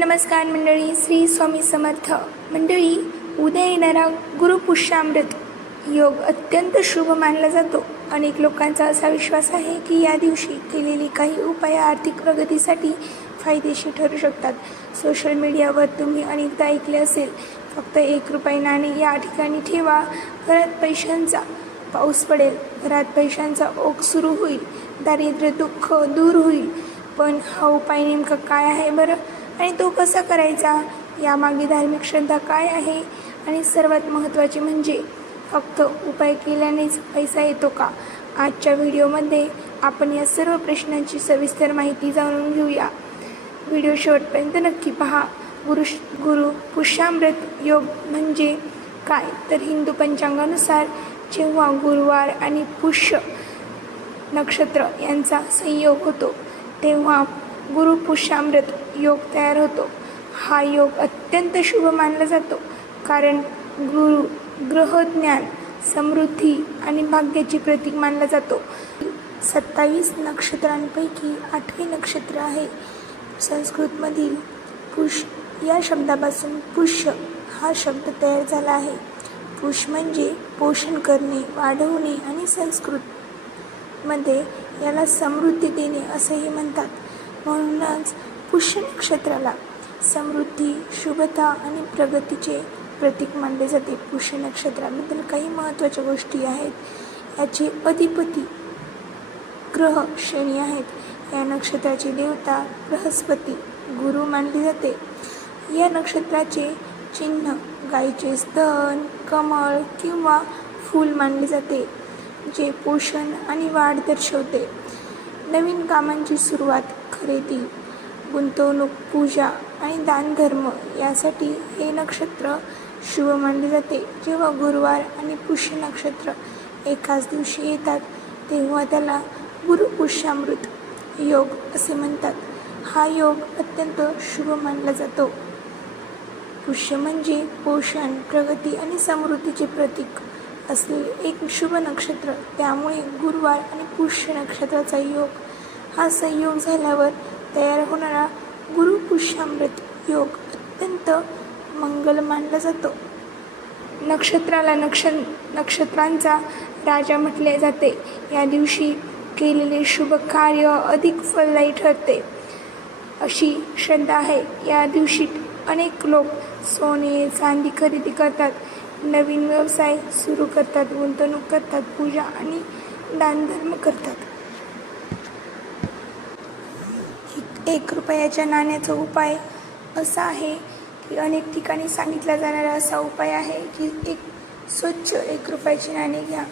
नमस्कार मंडळी, श्री स्वामी समर्थ. मंडळी, उद्या येणारा गुरुपुष्यामृत योग अत्यंत शुभ मानला जातो. अनेक लोकांचा असा विश्वास आहे की या दिवशी केलेली काही उपाय आर्थिक प्रगतीसाठी फायदेशीर ठरू शकतात. सोशल मीडियावर तुम्ही अनेकदा ऐकले असेल, फक्त ₹1 नाणे या ठिकाणी ठेवा, घरात पैशांचा पाऊस पडेल, घरात पैशांचा ओघ सुरू होईल, दारिद्र्य दुःख दूर होईल. पण हा उपाय नेमका काय आहे बरं, आणि तो कसा करायचा, यामागे धार्मिक श्रद्धा काय आहे, आणि सर्वात महत्त्वाचे म्हणजे फक्त उपाय केल्यानेच पैसा येतो का? आजच्या व्हिडिओमध्ये आपण या सर्व प्रश्नांची सविस्तर माहिती जाणून घेऊया. व्हिडिओ शेवटपर्यंत नक्की पहा. गुरु पुष्यामृत योग म्हणजे काय? तर हिंदू पंचांगानुसार जेव्हा गुरुवार आणि पुष्य नक्षत्र यांचा संयोग होतो तेव्हा गुरुपुष्यामृत योग तयार होतो. हा योग अत्यंत शुभ मानला जातो, कारण गुरु ग्रहज्ञान, समृद्धी आणि भाग्याचे प्रतीक मानला जातो. 27 नक्षत्रांपैकी 8वे नक्षत्र आहे. संस्कृतमधील पुष या शब्दापासून पुष्य हा शब्द तयार झाला आहे. पुष म्हणजे पोषण करणे, वाढवणे, आणि संस्कृतमध्ये याला समृद्धी देणे असेही म्हणतात. म्हणूनच पुष्य नक्षत्राला समृद्धी, शुभता आणि प्रगतीचे प्रतीक मानले जाते. पुष्य नक्षत्राबद्दल काही महत्त्वाच्या गोष्टी आहेत. याचे अधिपती ग्रह शनी आहेत. या नक्षत्राची देवता बृहस्पती, गुरु मानली जाते. या नक्षत्राचे चिन्ह गायीचे स्तन, कमळ किंवा फूल मानले जाते, जे पोषण आणि वाढ दर्शवते. नवीन कामांची सुरुवात, खरेदी, गुंतवणूक, पूजा आणि दानधर्म यासाठी हे नक्षत्र शुभ मानले जाते. जेव्हा गुरुवार आणि पुष्य नक्षत्र एकाच दिवशी येतात तेव्हा त्याला गुरुपुष्यामृत योग असे म्हणतात. हा योग अत्यंत शुभ मानला जातो. पुष्य म्हणजे पोषण, प्रगती आणि समृद्धीचे प्रतीक असलेले एक शुभ नक्षत्र. त्यामुळे गुरुवार आणि पुष्य नक्षत्राचा योग हा संयोग झाल्यावर तयार होणारा गुरुपुष्यामृत योग अत्यंत मंगल मानला जातो. नक्षत्राला नक्षत्रांचा राजा म्हटले जाते. या दिवशी केलेले शुभ कार्य अधिक फलदायी ठरते अशी श्रद्धा आहे. या दिवशी अनेक लोक सोने, चांदी खरेदी करतात, नवीन व्यवसाय सुरू करतात, गुंतवणूक करतात, पूजा आणि दानधर्म करतात. ₹1 नाण्याचा उपाय असा आहे की अनेक ठिकाणी सांगितला जाणारा असा उपाय आहे की एक स्वच्छ ₹1 नाणे घ्या,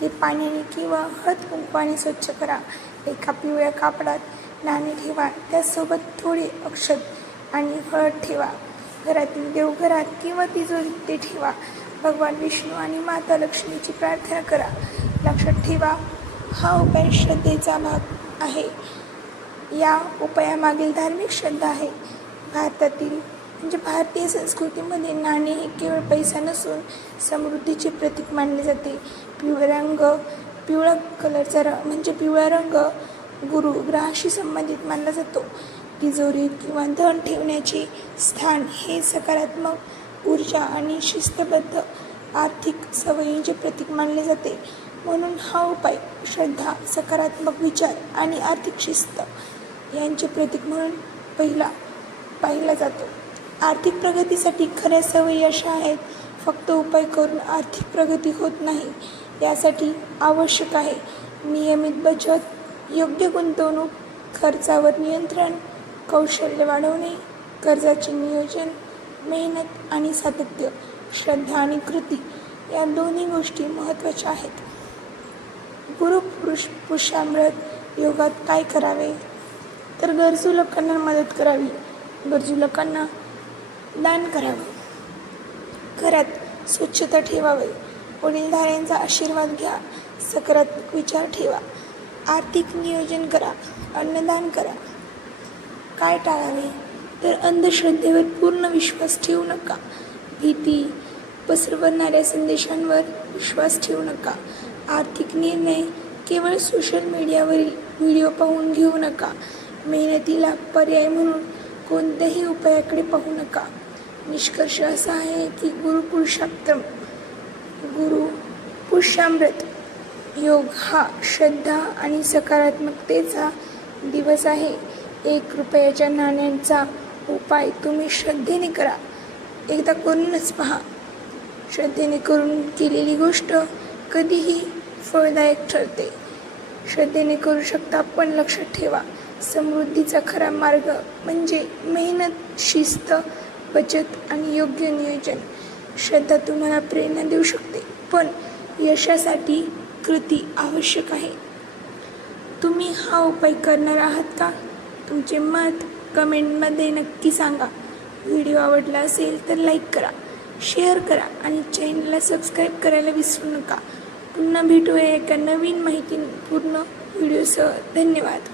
ते पाण्याने किंवा हळद कुंकवाने स्वच्छ करा. एका पिवळ्या कापडात नाणे ठेवा, त्यासोबत थोडे अक्षत आणि हळद ठेवा. घरातील देवघरात किंवा तिजोरीत ते ठेवा. भगवान विष्णू आणि माता लक्ष्मीची प्रार्थना करा. लक्षात ठेवा, हा उपाय श्रद्धेचा भाग आहे. या उपायामागील धार्मिक श्रद्धा आहे. भारतीय संस्कृतीमध्ये नाणे हे केवळ पैसा नसून समृद्धीचे प्रतीक मानले जाते. पिवळा रंग गुरु ग्रहाशी संबंधित मानला जातो. तिजोरीत किंवा धन ठेवण्याचे स्थान हे सकारात्मक ऊर्जा आणि शिस्तबद्ध आर्थिक सवयींचे प्रतीक मानले जाते. म्हणून हा उपाय श्रद्धा, सकारात्मक विचार आणि आर्थिक शिस्त यांचे प्रतीक म्हणून पाहिला जातो. आर्थिक प्रगतीसाठी खऱ्या सवयी अशा आहेत. फक्त उपाय करून आर्थिक प्रगती होत नाही. यासाठी आवश्यक आहे नियमित बचत, योग्य गुंतवणूक, खर्चावर नियंत्रण, कौशल्य वाढवणे, कर्जाचे नियोजन, मेहनत आणि सातत्य. श्रद्धा आणि कृती या दोन्ही गोष्टी महत्त्वाच्या आहेत. गुरुपुष्यामृत योगात काय करावे, तर गरजू लोकांना मदत करावी, गरजू लोकांना दान करावे, घरात स्वच्छता ठेवावी, वडीलधाऱ्यांचा आशीर्वाद घ्या, सकारात्मक विचार ठेवा, आर्थिक नियोजन करा, अन्नदान करा. काय टाळावे, तर अंधश्रद्धेवर पूर्ण विश्वास ठेवू नका, भीती पसरवणाऱ्या संदेशांवर विश्वास ठेवू नका, आर्थिक निर्णय केवळ सोशल मीडियावरील व्हिडिओ पाहून घेऊ नका, मेहनतीला पर्याय म्हणून कोणत्याही उपायाकडे पाहू नका. निष्कर्ष असा आहे की गुरुपुरुषामृत योग हा श्रद्धा आणि सकारात्मकतेचा दिवस आहे. 1 रुपयाच्या नाण्यांचा उपाय तुम्ही श्रद्धेने करा. एकदा करूनच पहा. श्रद्धेने करून केलेली गोष्ट कधीही फळदायक ठरते. श्रद्धेने करू शकता, पण लक्षात ठेवा, समृद्धीचा खरा मार्ग म्हणजे मेहनत, शिस्त, बचत आणि योग्य नियोजन. श्रद्धा तुम्हाला प्रेरणा देऊ शकते, पण यशासाठी कृती आवश्यक आहे. तुम्ही हा उपाय करणार आहात का? तुमचे मत कमेंटमध्ये नक्की सांगा. व्हिडिओ आवडला असेल तर लाईक करा, शेअर करा आणि चॅनलला सबस्क्राईब करायला विसरू नका. पुन्हा भेटूया एका नवीन माहितीपूर्ण व्हिडिओसह. धन्यवाद.